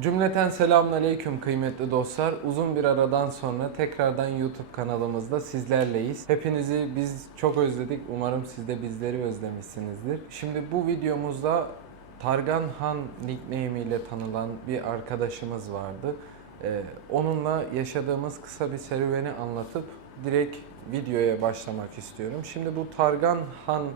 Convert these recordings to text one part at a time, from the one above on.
Cümleten selamünaleyküm kıymetli dostlar. Uzun bir aradan sonra tekrardan YouTube kanalımızda sizlerleyiz. Hepinizi biz çok özledik. Umarım siz de bizleri özlemişsinizdir. Şimdi bu videomuzda Targan Han nickname ile tanılan bir arkadaşımız vardı. Ee, onunla yaşadığımız kısa bir serüveni anlatıp direkt videoya başlamak istiyorum. Şimdi bu Targan Han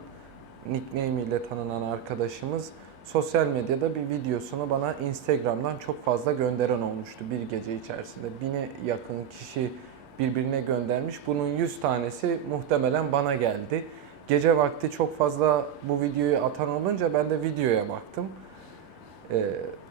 nickname ile tanınan arkadaşımız sosyal medyada bir videosunu bana Instagram'dan çok fazla gönderen olmuştu bir gece içerisinde. Bine yakın kişi birbirine göndermiş. Bunun 100 tanesi muhtemelen bana geldi. Gece vakti çok fazla bu videoyu atan olunca ben de videoya baktım. Ee,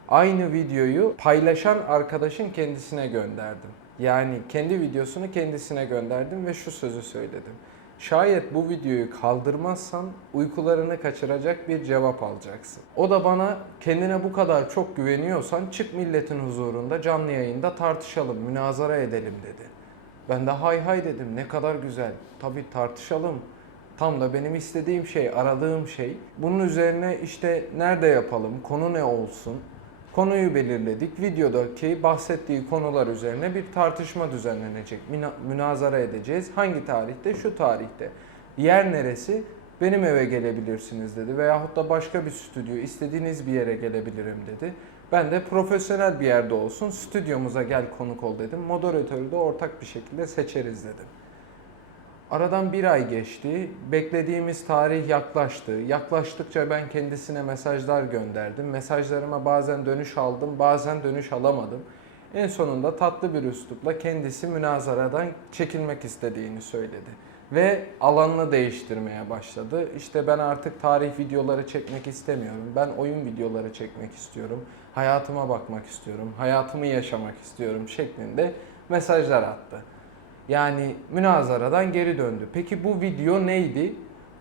aynı videoyu paylaşan arkadaşın kendisine gönderdim. Yani kendi videosunu kendisine gönderdim ve şu sözü söyledim. Şayet bu videoyu kaldırmazsan uykularını kaçıracak bir cevap alacaksın. O da bana kendine bu kadar çok güveniyorsan çık milletin huzurunda canlı yayında tartışalım, münazara edelim dedi. Ben de hay hay dedim ne kadar güzel. Tabii tartışalım. Tam da benim istediğim şey, aradığım şey. Bunun üzerine işte nerede yapalım, konu ne olsun, Konuyu belirledik. Videodaki bahsettiği konular üzerine bir tartışma düzenlenecek. Münazara edeceğiz. Hangi tarihte? Şu tarihte. Yer neresi? Benim eve gelebilirsiniz dedi. Veyahut da başka bir stüdyo, istediğiniz bir yere gelebilirim dedi. Ben de profesyonel bir yerde olsun, stüdyomuza gel konuk ol dedim. Moderatörü de ortak bir şekilde seçeriz dedim. Aradan bir ay geçti. Beklediğimiz tarih yaklaştı. Yaklaştıkça ben kendisine mesajlar gönderdim. Mesajlarıma bazen dönüş aldım, bazen dönüş alamadım. En sonunda tatlı bir üslupla kendisi münazaradan çekilmek istediğini söyledi. Ve alanını değiştirmeye başladı. İşte ben artık tarih videoları çekmek istemiyorum. Ben oyun videoları çekmek istiyorum. Hayatıma bakmak istiyorum. Hayatımı yaşamak istiyorum şeklinde mesajlar attı. Yani münazaradan geri döndü. Peki bu video neydi?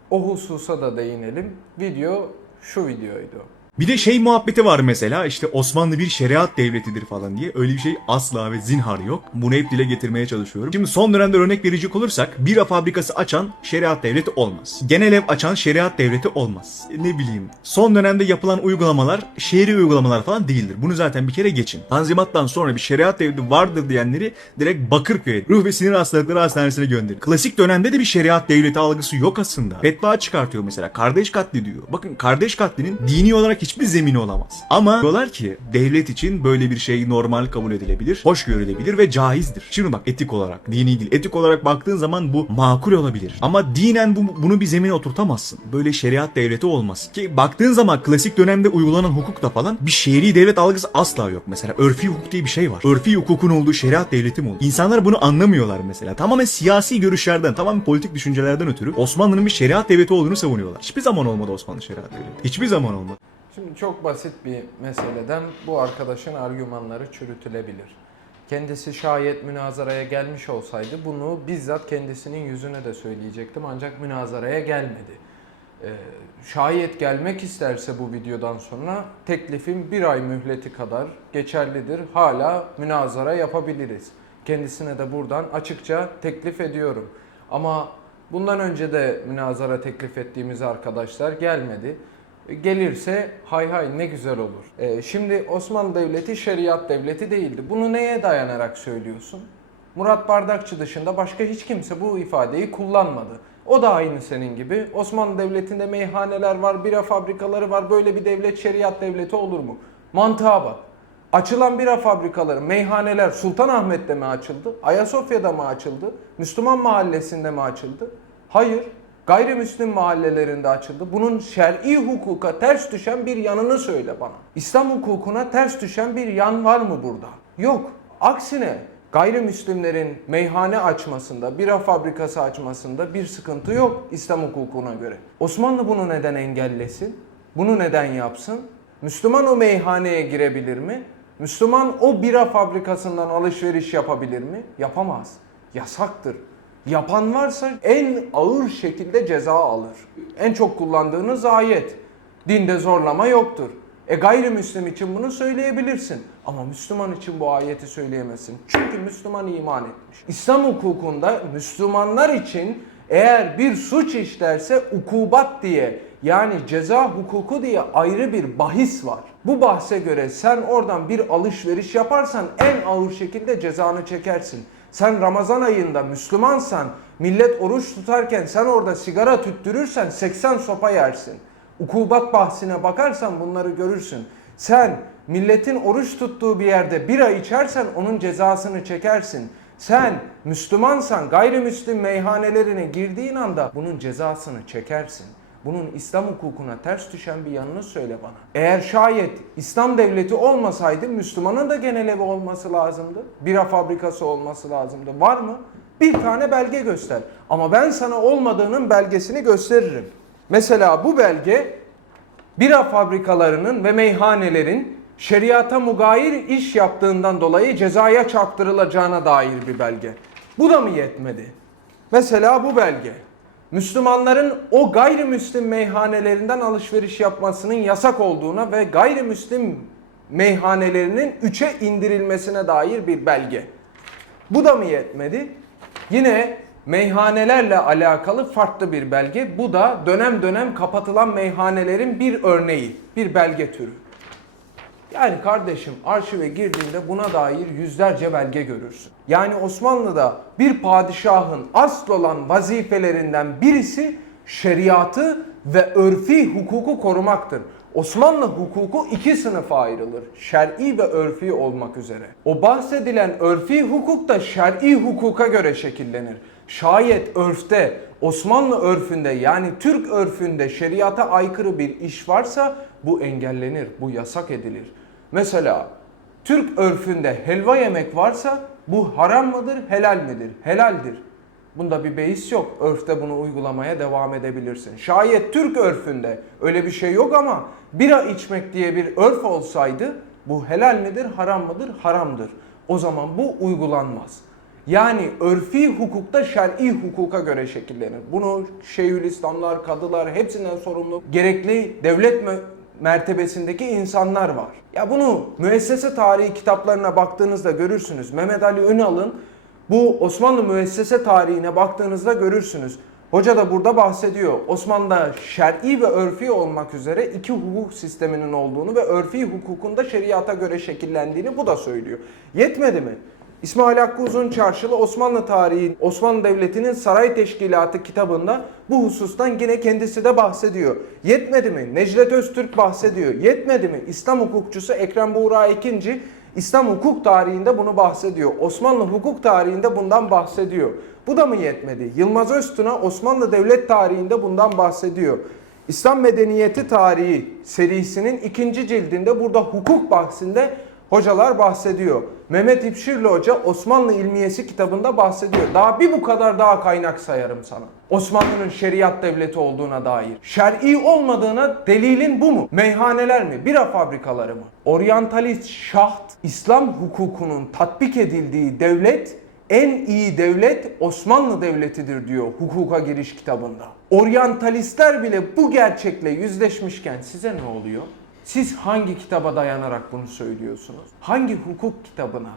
O hususa da değinelim. Video şu videoydu. Bir de şey muhabbeti var mesela işte Osmanlı bir şeriat devletidir falan diye. Öyle bir şey asla ve zinhar yok. Bunu hep dile getirmeye çalışıyorum. Şimdi son dönemde örnek verecek olursak bira fabrikası açan şeriat devleti olmaz. Genel ev açan şeriat devleti olmaz. Ne bileyim. Son dönemde yapılan uygulamalar şehri uygulamalar falan değildir. Bunu zaten bir kere geçin. Tanzimattan sonra bir şeriat devleti vardır diyenleri direkt Bakırköy ruh ve sinir hastalıkları hastanesine gönderin. Klasik dönemde de bir şeriat devleti algısı yok aslında. Fetva çıkartıyor mesela. Kardeş katli diyor. Bakın kardeş katlinin dini olarak hiçbir zemini olamaz. Ama diyorlar ki devlet için böyle bir şey normal kabul edilebilir, hoş görülebilir ve caizdir. Şimdi bak etik olarak, dini değil. Etik olarak baktığın zaman bu makul olabilir. Ama dinen bu, bunu bir zemine oturtamazsın. Böyle şeriat devleti olmaz. Ki baktığın zaman klasik dönemde uygulanan hukukta falan bir şehri devlet algısı asla yok. Mesela örfi hukuk diye bir şey var. Örfi hukukun olduğu şeriat devleti mi olur? İnsanlar bunu anlamıyorlar mesela. Tamamen siyasi görüşlerden, tamamen politik düşüncelerden ötürü Osmanlı'nın bir şeriat devleti olduğunu savunuyorlar. Hiçbir zaman olmadı Osmanlı şeriat devleti. Hiçbir zaman olmadı. Şimdi çok basit bir meseleden bu arkadaşın argümanları çürütülebilir. Kendisi şayet münazaraya gelmiş olsaydı bunu bizzat kendisinin yüzüne de söyleyecektim ancak münazaraya gelmedi. Ee, şayet gelmek isterse bu videodan sonra teklifim bir ay mühleti kadar geçerlidir. Hala münazara yapabiliriz. Kendisine de buradan açıkça teklif ediyorum. Ama bundan önce de münazara teklif ettiğimiz arkadaşlar gelmedi. Gelirse hay hay ne güzel olur. Ee, şimdi Osmanlı Devleti şeriat devleti değildi. Bunu neye dayanarak söylüyorsun? Murat Bardakçı dışında başka hiç kimse bu ifadeyi kullanmadı. O da aynı senin gibi. Osmanlı Devleti'nde meyhaneler var, bira fabrikaları var. Böyle bir devlet şeriat devleti olur mu? Mantığa bak. Açılan bira fabrikaları, meyhaneler Sultanahmet'te mi açıldı? Ayasofya'da mı açıldı? Müslüman mahallesinde mi açıldı? Hayır. Gayrimüslim mahallelerinde açıldı. Bunun şer'i hukuka ters düşen bir yanını söyle bana. İslam hukukuna ters düşen bir yan var mı burada? Yok. Aksine gayrimüslimlerin meyhane açmasında, bira fabrikası açmasında bir sıkıntı yok İslam hukukuna göre. Osmanlı bunu neden engellesin? Bunu neden yapsın? Müslüman o meyhaneye girebilir mi? Müslüman o bira fabrikasından alışveriş yapabilir mi? Yapamaz. Yasaktır. Yapan varsa en ağır şekilde ceza alır. En çok kullandığınız ayet. Dinde zorlama yoktur. E gayrimüslim için bunu söyleyebilirsin. Ama Müslüman için bu ayeti söyleyemezsin. Çünkü Müslüman iman etmiş. İslam hukukunda Müslümanlar için eğer bir suç işlerse ukubat diye yani ceza hukuku diye ayrı bir bahis var. Bu bahse göre sen oradan bir alışveriş yaparsan en ağır şekilde cezanı çekersin. Sen Ramazan ayında Müslümansan, millet oruç tutarken sen orada sigara tüttürürsen 80 sopa yersin. Ukubat bahsine bakarsan bunları görürsün. Sen milletin oruç tuttuğu bir yerde bira içersen onun cezasını çekersin. Sen Müslümansan gayrimüslim meyhanelerine girdiğin anda bunun cezasını çekersin. Bunun İslam hukukuna ters düşen bir yanını söyle bana. Eğer şayet İslam devleti olmasaydı Müslümanın da genel evi olması lazımdı. Bira fabrikası olması lazımdı. Var mı? Bir tane belge göster. Ama ben sana olmadığının belgesini gösteririm. Mesela bu belge bira fabrikalarının ve meyhanelerin şeriata mugayir iş yaptığından dolayı cezaya çarptırılacağına dair bir belge. Bu da mı yetmedi? Mesela bu belge. Müslümanların o gayrimüslim meyhanelerinden alışveriş yapmasının yasak olduğuna ve gayrimüslim meyhanelerinin üçe indirilmesine dair bir belge. Bu da mı yetmedi? Yine meyhanelerle alakalı farklı bir belge. Bu da dönem dönem kapatılan meyhanelerin bir örneği, bir belge türü. Yani kardeşim arşive girdiğinde buna dair yüzlerce belge görürsün. Yani Osmanlı'da bir padişahın asıl olan vazifelerinden birisi şeriatı ve örfi hukuku korumaktır. Osmanlı hukuku iki sınıfa ayrılır. Şer'i ve örfi olmak üzere. O bahsedilen örfi hukuk da şer'i hukuka göre şekillenir. Şayet örfte, Osmanlı örfünde yani Türk örfünde şeriata aykırı bir iş varsa bu engellenir, bu yasak edilir. Mesela Türk örfünde helva yemek varsa bu haram mıdır, helal midir? Helaldir. Bunda bir beis yok. Örfte bunu uygulamaya devam edebilirsin. Şayet Türk örfünde öyle bir şey yok ama bira içmek diye bir örf olsaydı bu helal midir, haram mıdır? Haramdır. O zaman bu uygulanmaz. Yani örfi hukukta şer'i hukuka göre şekillenir. Bunu Şeyhülislamlar, kadılar hepsinden sorumlu gerekli devlet mertebesindeki insanlar var. Ya bunu müessese tarihi kitaplarına baktığınızda görürsünüz. Mehmet Ali Ünal'ın bu Osmanlı müessese tarihine baktığınızda görürsünüz. Hoca da burada bahsediyor. Osmanlı'da şer'i ve örfi olmak üzere iki hukuk sisteminin olduğunu ve örfi hukukun da şeriata göre şekillendiğini bu da söylüyor. Yetmedi mi? İsmail Hakkı Uzun Çarşılı Osmanlı Tarihi Osmanlı Devleti'nin Saray Teşkilatı kitabında bu husustan yine kendisi de bahsediyor. Yetmedi mi? Necdet Öztürk bahsediyor. Yetmedi mi? İslam hukukçusu Ekrem Buğra II İslam hukuk tarihinde bunu bahsediyor. Osmanlı hukuk tarihinde bundan bahsediyor. Bu da mı yetmedi? Yılmaz Öztuna Osmanlı Devlet tarihinde bundan bahsediyor. İslam Medeniyeti Tarihi serisinin ikinci cildinde burada hukuk bahsinde hocalar bahsediyor. Mehmet İpşirli Hoca Osmanlı İlmiyesi kitabında bahsediyor. Daha bir bu kadar daha kaynak sayarım sana. Osmanlı'nın şeriat devleti olduğuna dair. Şer'i olmadığına delilin bu mu? Meyhaneler mi? Bira fabrikaları mı? Oryantalist şaht, İslam hukukunun tatbik edildiği devlet en iyi devlet Osmanlı Devleti'dir diyor hukuka giriş kitabında. Oryantalistler bile bu gerçekle yüzleşmişken size ne oluyor? Siz hangi kitaba dayanarak bunu söylüyorsunuz? Hangi hukuk kitabına?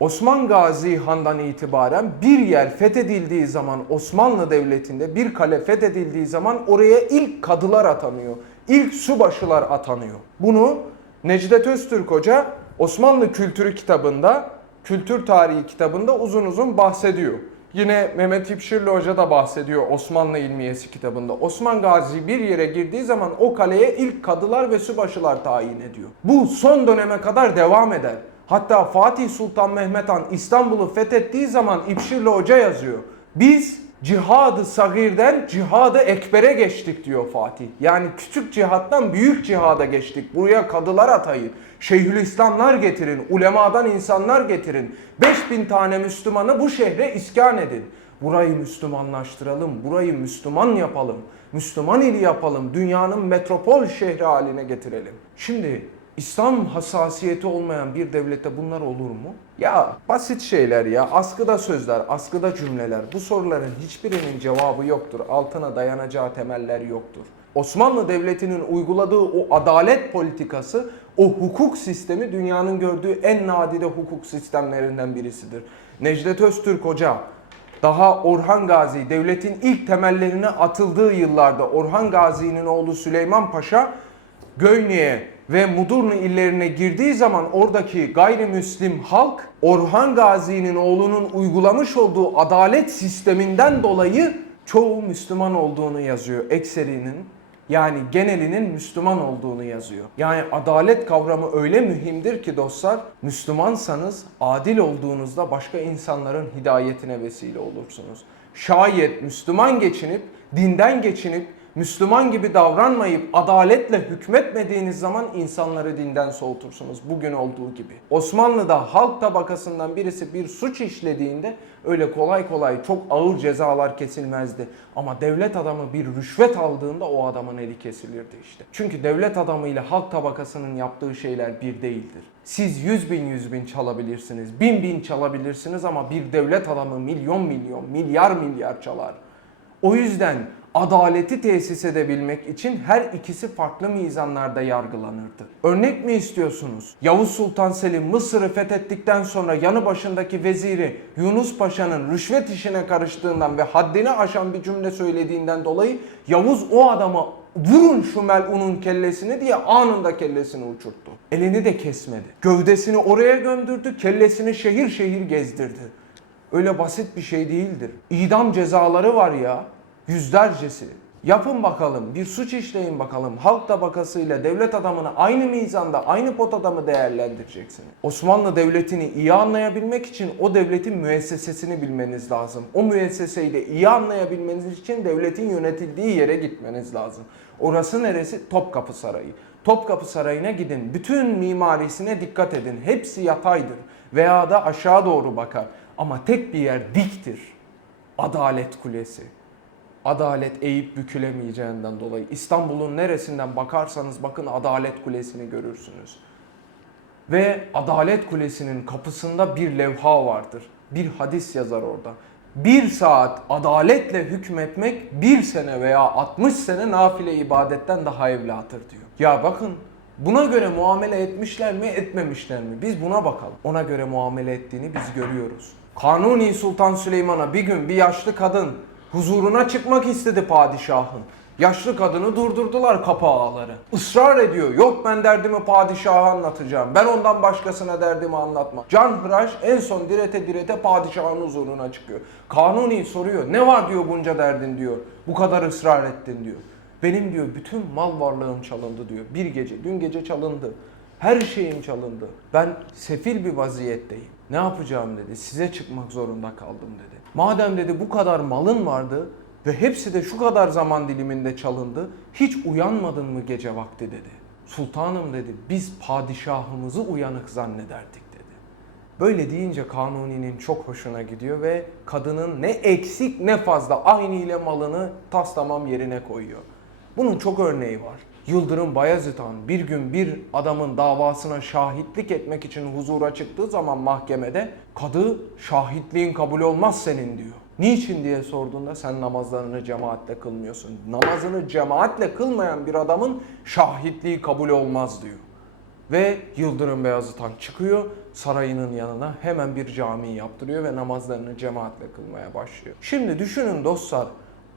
Osman Gazi Han'dan itibaren bir yer fethedildiği zaman Osmanlı Devleti'nde bir kale fethedildiği zaman oraya ilk kadılar atanıyor. İlk subaşılar atanıyor. Bunu Necdet Öztürk Hoca Osmanlı Kültürü kitabında, Kültür Tarihi kitabında uzun uzun bahsediyor. Yine Mehmet İpşirli Hoca da bahsediyor Osmanlı İlmiyesi kitabında. Osman Gazi bir yere girdiği zaman o kaleye ilk kadılar ve subaşılar tayin ediyor. Bu son döneme kadar devam eder. Hatta Fatih Sultan Mehmet Han İstanbul'u fethettiği zaman İpşirli Hoca yazıyor. Biz cihadı sagirden cihadı ekbere geçtik diyor Fatih. Yani küçük cihattan büyük cihada geçtik. Buraya kadılar atayın. Şeyhülislamlar getirin. Ulemadan insanlar getirin. 5000 tane Müslümanı bu şehre iskan edin. Burayı Müslümanlaştıralım. Burayı Müslüman yapalım. Müslüman ili yapalım. Dünyanın metropol şehri haline getirelim. Şimdi İslam hassasiyeti olmayan bir devlette bunlar olur mu? Ya basit şeyler ya. Askıda sözler, askıda cümleler. Bu soruların hiçbirinin cevabı yoktur. Altına dayanacağı temeller yoktur. Osmanlı Devleti'nin uyguladığı o adalet politikası, o hukuk sistemi dünyanın gördüğü en nadide hukuk sistemlerinden birisidir. Necdet Öztürk Hoca Daha Orhan Gazi devletin ilk temellerine atıldığı yıllarda Orhan Gazi'nin oğlu Süleyman Paşa Göynü'ye ve Mudurnu illerine girdiği zaman oradaki gayrimüslim halk Orhan Gazi'nin oğlunun uygulamış olduğu adalet sisteminden dolayı çoğu Müslüman olduğunu yazıyor. Ekserinin yani genelinin Müslüman olduğunu yazıyor. Yani adalet kavramı öyle mühimdir ki dostlar, Müslümansanız adil olduğunuzda başka insanların hidayetine vesile olursunuz. Şayet Müslüman geçinip, dinden geçinip, Müslüman gibi davranmayıp adaletle hükmetmediğiniz zaman insanları dinden soğutursunuz. Bugün olduğu gibi. Osmanlı'da halk tabakasından birisi bir suç işlediğinde öyle kolay kolay çok ağır cezalar kesilmezdi. Ama devlet adamı bir rüşvet aldığında o adamın eli kesilirdi işte. Çünkü devlet adamı ile halk tabakasının yaptığı şeyler bir değildir. Siz yüz bin yüz bin çalabilirsiniz, bin bin çalabilirsiniz ama bir devlet adamı milyon milyon, milyar milyar çalar. O yüzden adaleti tesis edebilmek için her ikisi farklı mizanlarda yargılanırdı. Örnek mi istiyorsunuz? Yavuz Sultan Selim Mısır'ı fethettikten sonra yanı başındaki veziri Yunus Paşa'nın rüşvet işine karıştığından ve haddini aşan bir cümle söylediğinden dolayı Yavuz o adama vurun şu melunun kellesini diye anında kellesini uçurttu. Elini de kesmedi. Gövdesini oraya gömdürdü, kellesini şehir şehir gezdirdi. Öyle basit bir şey değildir. İdam cezaları var ya yüzlercesi. Yapın bakalım, bir suç işleyin bakalım. Halk tabakasıyla devlet adamını aynı mizanda, aynı potada mı değerlendireceksiniz? Osmanlı Devleti'ni iyi anlayabilmek için o devletin müessesesini bilmeniz lazım. O müesseseyi de iyi anlayabilmeniz için devletin yönetildiği yere gitmeniz lazım. Orası neresi? Topkapı Sarayı. Topkapı Sarayı'na gidin. Bütün mimarisine dikkat edin. Hepsi yataydır veya da aşağı doğru bakar. Ama tek bir yer diktir. Adalet Kulesi. Adalet eğip bükülemeyeceğinden dolayı İstanbul'un neresinden bakarsanız bakın Adalet Kulesi'ni görürsünüz. Ve Adalet Kulesi'nin kapısında bir levha vardır. Bir hadis yazar orada. Bir saat adaletle hükmetmek bir sene veya 60 sene nafile ibadetten daha evladır diyor. Ya bakın buna göre muamele etmişler mi etmemişler mi? Biz buna bakalım. Ona göre muamele ettiğini biz görüyoruz. Kanuni Sultan Süleyman'a bir gün bir yaşlı kadın huzuruna çıkmak istedi padişahın. Yaşlı kadını durdurdular kapı ağaları. Israr ediyor. Yok ben derdimi padişaha anlatacağım. Ben ondan başkasına derdimi anlatmam. Can Hıraş en son direte direte padişahın huzuruna çıkıyor. Kanuni soruyor. Ne var diyor bunca derdin diyor. Bu kadar ısrar ettin diyor. Benim diyor bütün mal varlığım çalındı diyor. Bir gece, dün gece çalındı. Her şeyim çalındı. Ben sefil bir vaziyetteyim. Ne yapacağım dedi. Size çıkmak zorunda kaldım dedi. Madem dedi bu kadar malın vardı ve hepsi de şu kadar zaman diliminde çalındı. Hiç uyanmadın mı gece vakti dedi. Sultanım dedi biz padişahımızı uyanık zannederdik dedi. Böyle deyince Kanuni'nin çok hoşuna gidiyor ve kadının ne eksik ne fazla aynı ile malını tas tamam yerine koyuyor. Bunun çok örneği var. Yıldırım Bayezid Han bir gün bir adamın davasına şahitlik etmek için huzura çıktığı zaman mahkemede kadı şahitliğin kabul olmaz senin diyor. Niçin diye sorduğunda sen namazlarını cemaatle kılmıyorsun. Namazını cemaatle kılmayan bir adamın şahitliği kabul olmaz diyor. Ve Yıldırım Beyazıt Han çıkıyor sarayının yanına hemen bir cami yaptırıyor ve namazlarını cemaatle kılmaya başlıyor. Şimdi düşünün dostlar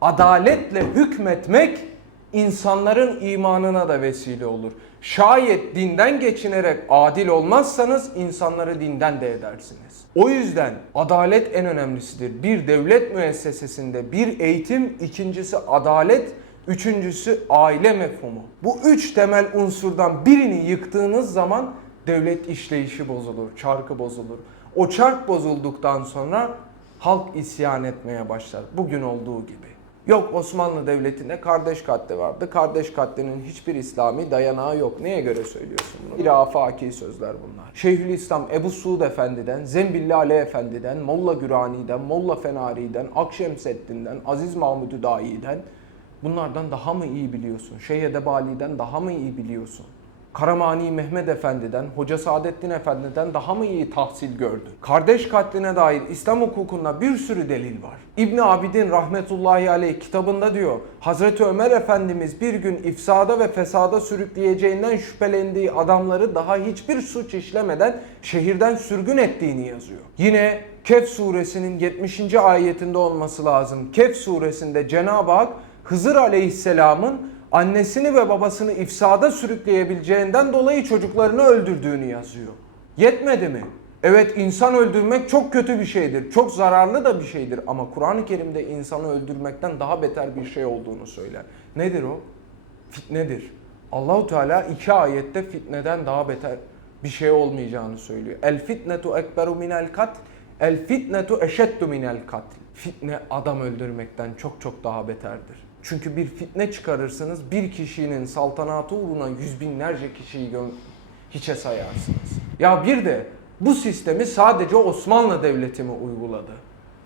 adaletle hükmetmek insanların imanına da vesile olur. Şayet dinden geçinerek adil olmazsanız insanları dinden de edersiniz. O yüzden adalet en önemlisidir. Bir devlet müessesesinde bir eğitim, ikincisi adalet, üçüncüsü aile mefhumu. Bu üç temel unsurdan birini yıktığınız zaman devlet işleyişi bozulur, çarkı bozulur. O çark bozulduktan sonra halk isyan etmeye başlar. Bugün olduğu gibi. Yok Osmanlı Devleti'nde kardeş katli vardı. Kardeş katlinin hiçbir İslami dayanağı yok. Neye göre söylüyorsun bunu? Bir afaki sözler bunlar. Şeyhülislam Ebu Suud Efendi'den, Zembilli Ali Efendi'den, Molla Gürani'den, Molla Fenari'den, Akşemseddin'den, Aziz Mahmud Hüdayi'den bunlardan daha mı iyi biliyorsun? Şeyh Edebali'den daha mı iyi biliyorsun? Karamani Mehmet Efendi'den, Hoca Saadettin Efendi'den daha mı iyi tahsil gördü? Kardeş katline dair İslam hukukunda bir sürü delil var. İbn Abidin rahmetullahi aleyh kitabında diyor, Hazreti Ömer Efendimiz bir gün ifsada ve fesada sürükleyeceğinden şüphelendiği adamları daha hiçbir suç işlemeden şehirden sürgün ettiğini yazıyor. Yine Kehf suresinin 70. ayetinde olması lazım. Kehf suresinde Cenab-ı Hak Hızır aleyhisselamın annesini ve babasını ifsada sürükleyebileceğinden dolayı çocuklarını öldürdüğünü yazıyor. Yetmedi mi? Evet insan öldürmek çok kötü bir şeydir. Çok zararlı da bir şeydir ama Kur'an-ı Kerim'de insanı öldürmekten daha beter bir şey olduğunu söyler. Nedir o? Fitnedir. Allahu Teala iki ayette fitneden daha beter bir şey olmayacağını söylüyor. El fitnetu ekberu minel kat, el fitnetu eşeddu minel kat. Fitne adam öldürmekten çok çok daha beterdir. Çünkü bir fitne çıkarırsınız, bir kişinin saltanatı uğruna yüz binlerce kişiyi hiçe sayarsınız. Ya bir de bu sistemi sadece Osmanlı Devleti mi uyguladı?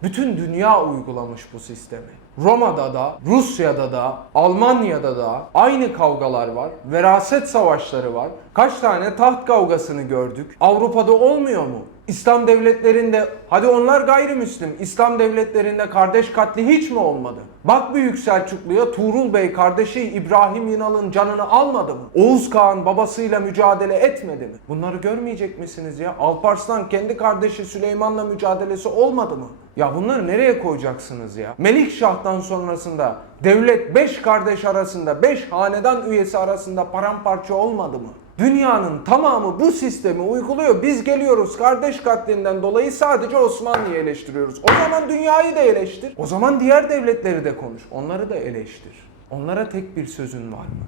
Bütün dünya uygulamış bu sistemi. Roma'da da, Rusya'da da, Almanya'da da aynı kavgalar var. Veraset savaşları var. Kaç tane taht kavgasını gördük. Avrupa'da olmuyor mu? İslam devletlerinde, hadi onlar gayrimüslim, İslam devletlerinde kardeş katli hiç mi olmadı? Bak Büyük Selçuklu'ya Tuğrul Bey kardeşi İbrahim Yinal'ın canını almadı mı? Oğuz Kağan babasıyla mücadele etmedi mi? Bunları görmeyecek misiniz ya? Alparslan kendi kardeşi Süleyman'la mücadelesi olmadı mı? Ya bunları nereye koyacaksınız ya? Melikşah'tan sonrasında devlet 5 kardeş arasında, 5 hanedan üyesi arasında paramparça olmadı mı? Dünyanın tamamı bu sistemi uyguluyor. Biz geliyoruz kardeş katlinden dolayı sadece Osmanlı'yı eleştiriyoruz. O zaman dünyayı da eleştir. O zaman diğer devletleri de konuş. Onları da eleştir. Onlara tek bir sözün var mı?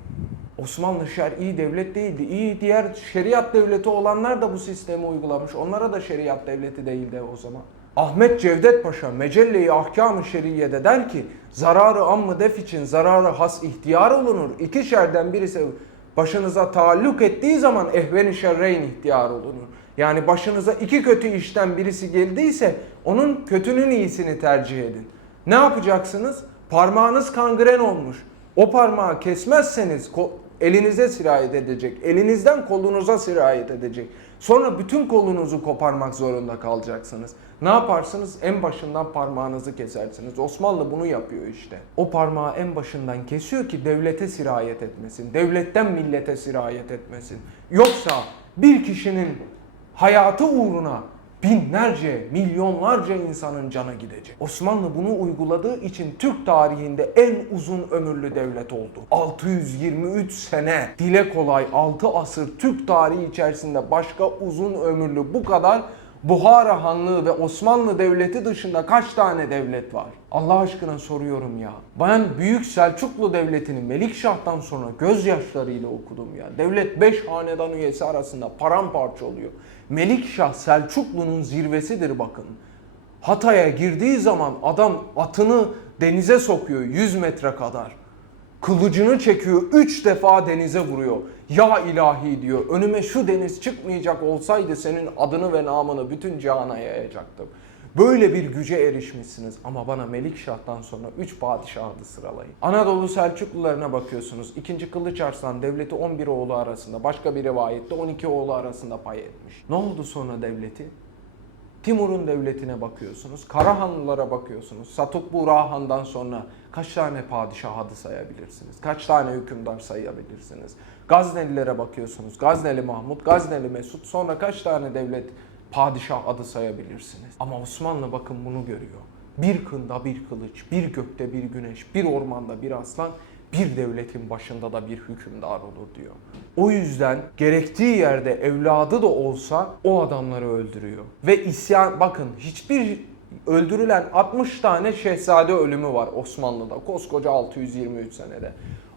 Osmanlı şer'i devlet değildi. İyi diğer şeriat devleti olanlar da bu sistemi uygulamış. Onlara da şeriat devleti değildi o zaman. Ahmet Cevdet Paşa Mecelle-i Ahkam-ı Şeriye'de der ki zararı ammı def için zararı has ihtiyar olunur. İki şerden birisi başınıza taalluk ettiği zaman ehven-i şerreyn ihtiyar olunur. Yani başınıza iki kötü işten birisi geldiyse onun kötünün iyisini tercih edin. Ne yapacaksınız? Parmağınız kangren olmuş. O parmağı kesmezseniz elinize sirayet edecek. Elinizden kolunuza sirayet edecek. Sonra bütün kolunuzu koparmak zorunda kalacaksınız. Ne yaparsınız? En başından parmağınızı kesersiniz. Osmanlı bunu yapıyor işte. O parmağı en başından kesiyor ki devlete sirayet etmesin. Devletten millete sirayet etmesin. Yoksa bir kişinin hayatı uğruna binlerce, milyonlarca insanın canı gidecek. Osmanlı bunu uyguladığı için Türk tarihinde en uzun ömürlü devlet oldu. 623 sene, dile kolay 6 asır Türk tarihi içerisinde başka uzun ömürlü bu kadar Buhara Hanlığı ve Osmanlı Devleti dışında kaç tane devlet var? Allah aşkına soruyorum ya. Ben Büyük Selçuklu Devleti'ni Melikşah'tan sonra gözyaşlarıyla okudum ya. Devlet 5 hanedan üyesi arasında paramparça oluyor. Melikşah Selçuklu'nun zirvesidir bakın. Hatay'a girdiği zaman adam atını denize sokuyor 100 metre kadar. Kılıcını çekiyor 3 defa denize vuruyor. Ya ilahi diyor önüme şu deniz çıkmayacak olsaydı senin adını ve namını bütün cihana yayacaktım. Böyle bir güce erişmişsiniz ama bana Melikşah'tan sonra 3 padişah adı sıralayın. Anadolu Selçuklularına bakıyorsunuz. 2. Kılıç Arslan devleti 11 oğlu arasında başka bir rivayette 12 oğlu arasında pay etmiş. Ne oldu sonra devleti? Timur'un devletine bakıyorsunuz, Karahanlılara bakıyorsunuz. Satuk Burahan'dan sonra kaç tane padişah adı sayabilirsiniz? Kaç tane hükümdar sayabilirsiniz? Gaznelilere bakıyorsunuz. Gazneli Mahmut, Gazneli Mesut sonra kaç tane devlet padişah adı sayabilirsiniz? Ama Osmanlı bakın bunu görüyor. Bir kında bir kılıç, bir gökte bir güneş, bir ormanda bir aslan, bir devletin başında da bir hükümdar olur diyor. O yüzden gerektiği yerde evladı da olsa o adamları öldürüyor. Ve isyan bakın hiçbir öldürülen 60 tane şehzade ölümü var Osmanlı'da koskoca 623 senede.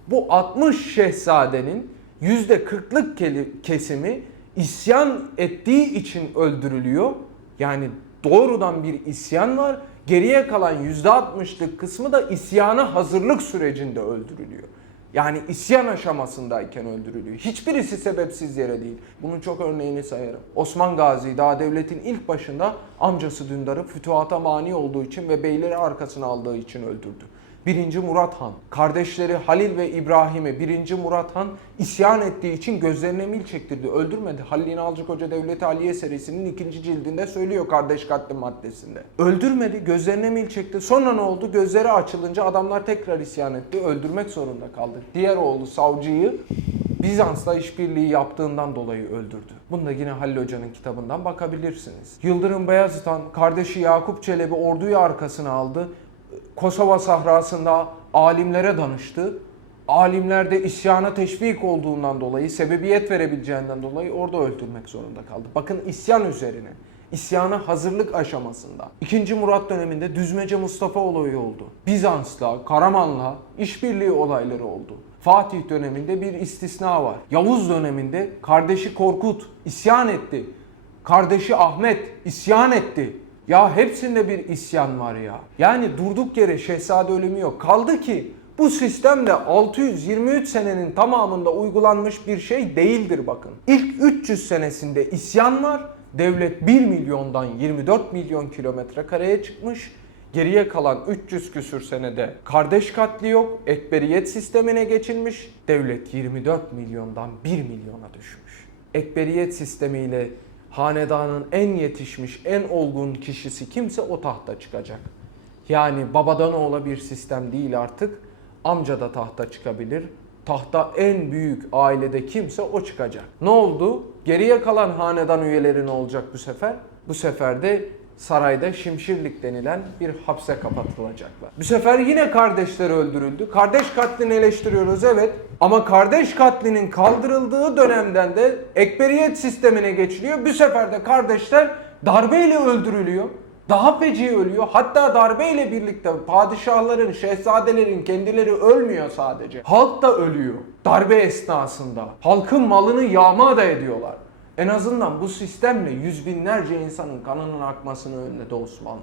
Bu 60 şehzadenin %40'lık keli- kesimi isyan ettiği için öldürülüyor. Yani doğrudan bir isyan var. Geriye kalan %60'lık kısmı da isyana hazırlık sürecinde öldürülüyor. Yani isyan aşamasındayken öldürülüyor. Hiçbirisi sebepsiz yere değil. Bunun çok örneğini sayarım. Osman Gazi daha devletin ilk başında amcası Dündar'ı fütuhata mani olduğu için ve beyleri arkasına aldığı için öldürdü. 1. Murat Han. Kardeşleri Halil ve İbrahim'e 1. Murat Han isyan ettiği için gözlerine mil çektirdi. Öldürmedi. Halil İnalcık Hoca Devleti Aliye serisinin ikinci cildinde söylüyor kardeş katli maddesinde. Öldürmedi. Gözlerine mil çekti. Sonra ne oldu? Gözleri açılınca adamlar tekrar isyan etti. Öldürmek zorunda kaldı. Diğer oğlu savcıyı Bizans'la işbirliği yaptığından dolayı öldürdü. Bunu da yine Halil Hoca'nın kitabından bakabilirsiniz. Yıldırım Beyazıt Han kardeşi Yakup Çelebi orduyu arkasına aldı. Kosova sahrasında alimlere danıştı. Alimler de isyana teşvik olduğundan dolayı, sebebiyet verebileceğinden dolayı orada öldürmek zorunda kaldı. Bakın isyan üzerine. İsyana hazırlık aşamasında. 2. Murat döneminde Düzmece Mustafa olayı oldu. Bizans'la, Karaman'la işbirliği olayları oldu. Fatih döneminde bir istisna var. Yavuz döneminde kardeşi Korkut isyan etti. Kardeşi Ahmet isyan etti. Ya hepsinde bir isyan var ya. Yani durduk yere şehzade ölümü yok. Kaldı ki bu sistem de 623 senenin tamamında uygulanmış bir şey değildir bakın. İlk 300 senesinde isyan var. Devlet 1 milyondan 24 milyon kilometre kareye çıkmış. Geriye kalan 300 küsür senede kardeş katli yok, ekberiyet sistemine geçilmiş. Devlet 24 milyondan 1 milyona düşmüş. Ekberiyet sistemiyle hanedanın en yetişmiş, en olgun kişisi kimse o tahta çıkacak. Yani babadan oğula bir sistem değil artık. Amca da tahta çıkabilir. Tahta en büyük ailede kimse o çıkacak. Ne oldu? Geriye kalan hanedan üyeleri ne olacak bu sefer? Bu sefer de sarayda Şimşirlik denilen bir hapse kapatılacaklar. Bu sefer yine kardeşler öldürüldü. Kardeş katlini eleştiriyoruz evet. Ama kardeş katlinin kaldırıldığı dönemden de ekberiyet sistemine geçiliyor. Bu sefer de kardeşler darbeyle öldürülüyor. Daha feci ölüyor. Hatta darbeyle birlikte padişahların, şehzadelerin kendileri ölmüyor sadece. Halk da ölüyor. Darbe esnasında. Halkın malını yağma da ediyorlar. En azından bu sistemle yüz binlerce insanın kanının akmasını önledi Osmanlı.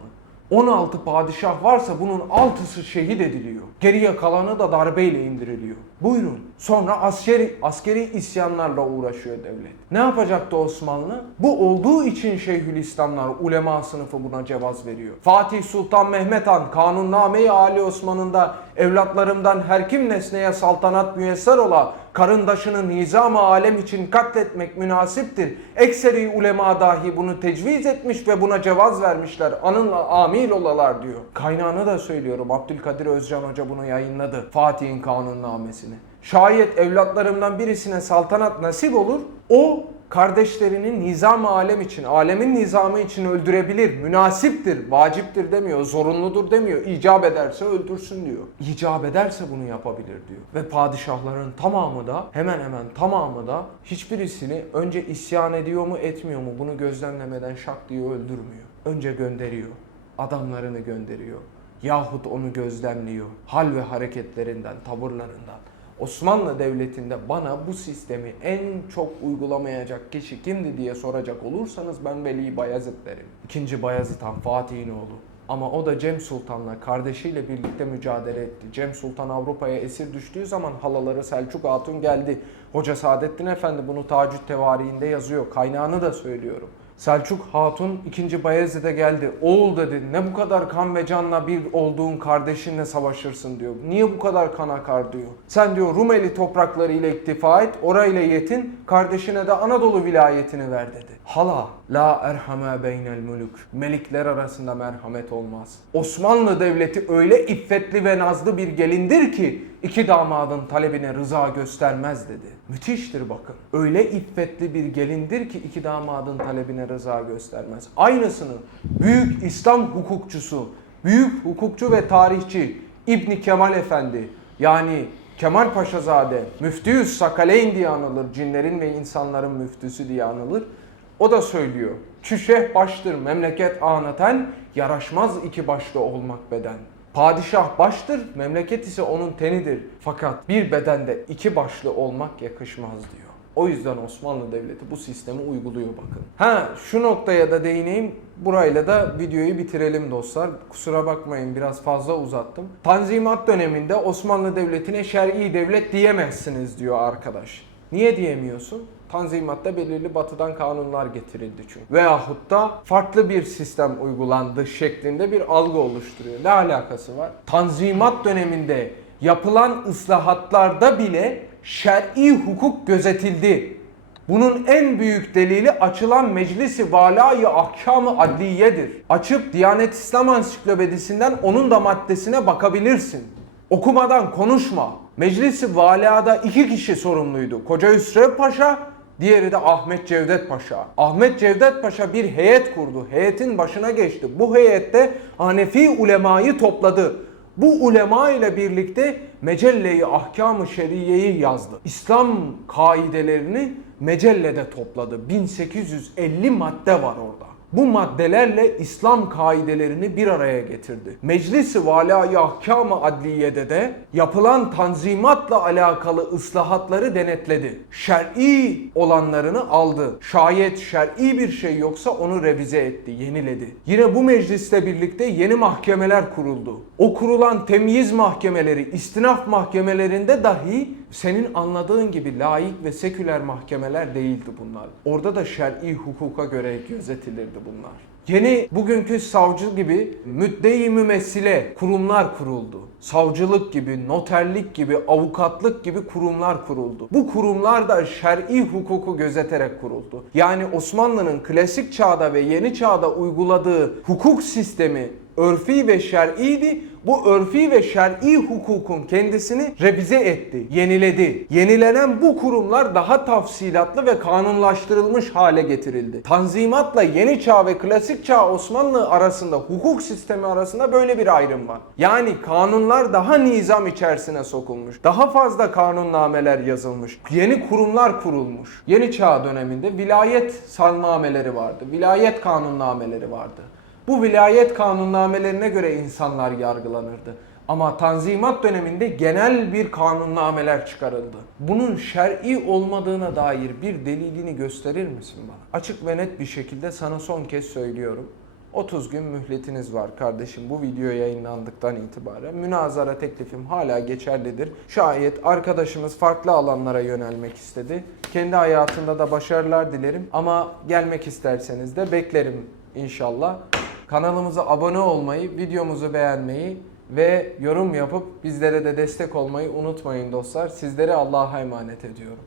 16 padişah varsa bunun 6'sı şehit ediliyor. Geriye kalanı da darbeyle indiriliyor. Buyurun. Sonra askeri, askeri isyanlarla uğraşıyor devlet. Ne yapacaktı Osmanlı? Bu olduğu için Şeyhülislamlar, ulema sınıfı buna cevaz veriyor. Fatih Sultan Mehmet Han Kanunname-i Ali Osman'ında evlatlarımdan her kim nesneye saltanat müyesser ola karındaşını nizam-ı alem için katletmek münasiptir. Ekseri ulema dahi bunu tecviz etmiş ve buna cevaz vermişler. Anınla amil olalar diyor. Kaynağını da söylüyorum. Abdülkadir Özcan Hoca bunu yayınladı. Fatih'in kanunnamesini. Şayet evlatlarımdan birisine saltanat nasip olur, o kardeşlerini nizam alem için, alemin nizamı için öldürebilir. Münasiptir, vaciptir demiyor, zorunludur demiyor. İcap ederse öldürsün diyor. İcap ederse bunu yapabilir diyor. Ve padişahların tamamı da hemen hemen tamamı da hiçbirisini önce isyan ediyor mu etmiyor mu bunu gözlemlemeden şak diye öldürmüyor. Önce gönderiyor. Adamlarını gönderiyor. Yahut onu gözlemliyor. Hal ve hareketlerinden, tavırlarından. Osmanlı Devleti'nde bana bu sistemi en çok uygulamayacak kişi kimdi diye soracak olursanız ben Veli Bayezid derim. İkinci Bayezid Han Fatih'in oğlu. Ama o da Cem Sultan'la kardeşiyle birlikte mücadele etti. Cem Sultan Avrupa'ya esir düştüğü zaman halaları Selçuk Hatun geldi. Hoca Saadettin Efendi bunu Tacüt Tevari'inde yazıyor. Kaynağını da söylüyorum. Selçuk Hatun 2. Bayezid'e geldi. Oğul dedi ne bu kadar kan ve canla bir olduğun kardeşinle savaşırsın diyor. Niye bu kadar kan akar diyor. Sen diyor Rumeli toprakları ile iktifa et, orayla yetin, kardeşine de Anadolu vilayetini ver dedi. Hala la erhame beynel muluk. Melikler arasında merhamet olmaz. Osmanlı Devleti öyle iffetli ve nazlı bir gelindir ki iki damadın talebine rıza göstermez dedi. Müthiştir bakın. Öyle iffetli bir gelindir ki iki damadın talebine rıza göstermez. Aynısını büyük İslam hukukçusu, büyük hukukçu ve tarihçi İbni Kemal Efendi yani Kemal Paşazade, Müftüyüz Sakaleyn diye anılır, cinlerin ve insanların müftüsü diye anılır. O da söylüyor. Çüşeh baştır memleket aneten, yaraşmaz iki başlı olmak beden. Padişah baştır, memleket ise onun tenidir. Fakat bir bedende iki başlı olmak yakışmaz diyor. O yüzden Osmanlı Devleti bu sistemi uyguluyor bakın. Ha şu noktaya da değineyim. Burayla da videoyu bitirelim dostlar. Kusura bakmayın biraz fazla uzattım. Tanzimat döneminde Osmanlı Devleti'ne şer'i devlet diyemezsiniz diyor arkadaş. Niye diyemiyorsun? Tanzimat'ta belirli batıdan kanunlar getirildi çünkü. Veyahut da farklı bir sistem uygulandı şeklinde bir algı oluşturuyor. Ne alakası var? Tanzimat döneminde yapılan ıslahatlarda bile şer'i hukuk gözetildi. Bunun en büyük delili açılan Meclisi Valai Ahkamı Adliye'dir. Açıp Diyanet İslam Ansiklopedisinden onun da maddesine bakabilirsin. Okumadan konuşma. Meclisi Valada iki kişi sorumluydu. Koca Hüsrev Paşa, diğeri de Ahmet Cevdet Paşa. Ahmet Cevdet Paşa bir heyet kurdu. Heyetin başına geçti. Bu heyette Hanefi ulemayı topladı. Bu ulema ile birlikte Mecelle-i Ahkam-ı Şeriye'yi yazdı. İslam kaidelerini Mecelle'de topladı. 1850 madde var orada. Bu maddelerle İslam kaidelerini bir araya getirdi. Meclisi Valâ-i Ahkâm-ı Adliye'de de yapılan tanzimatla alakalı ıslahatları denetledi. Şer'i olanlarını aldı. Şayet şer'i bir şey yoksa onu revize etti, yeniledi. Yine bu meclisle birlikte yeni mahkemeler kuruldu. O kurulan temyiz mahkemeleri, istinaf mahkemelerinde dahi senin anladığın gibi laik ve seküler mahkemeler değildi bunlar. Orada da şer'i hukuka göre gözetilirdi bunlar. Yeni bugünkü savcı gibi müdde-i mümessile kurumlar kuruldu. Savcılık gibi, noterlik gibi, avukatlık gibi kurumlar kuruldu. Bu kurumlar da şer'i hukuku gözeterek kuruldu. Yani Osmanlı'nın klasik çağda ve yeni çağda uyguladığı hukuk sistemi örfi ve şer'iydi. Bu örfi ve şer'i hukukun kendisini revize etti, yeniledi. Yenilenen bu kurumlar daha tafsilatlı ve kanunlaştırılmış hale getirildi. Tanzimatla yeni çağ ve klasik çağ Osmanlı arasında, hukuk sistemi arasında böyle bir ayrım var. Yani kanunlar daha nizam içerisine sokulmuş. Daha fazla kanunnameler yazılmış. Yeni kurumlar kurulmuş. Yeni çağ döneminde vilayet salnameleri vardı. Vilayet kanunnameleri vardı. Bu vilayet kanunnamelerine göre insanlar yargılanırdı. Ama Tanzimat döneminde genel bir kanunnameler çıkarıldı. Bunun şer'i olmadığına dair bir delilini gösterir misin bana? Açık ve net bir şekilde sana son kez söylüyorum. 30 gün mühletiniz var kardeşim bu video yayınlandıktan itibaren. Münazara teklifim hala geçerlidir. Şayet arkadaşımız farklı alanlara yönelmek istedi. Kendi hayatında da başarılar dilerim. Ama gelmek isterseniz de beklerim inşallah. Kanalımıza abone olmayı, videomuzu beğenmeyi ve yorum yapıp bizlere de destek olmayı unutmayın dostlar. Sizleri Allah'a emanet ediyorum.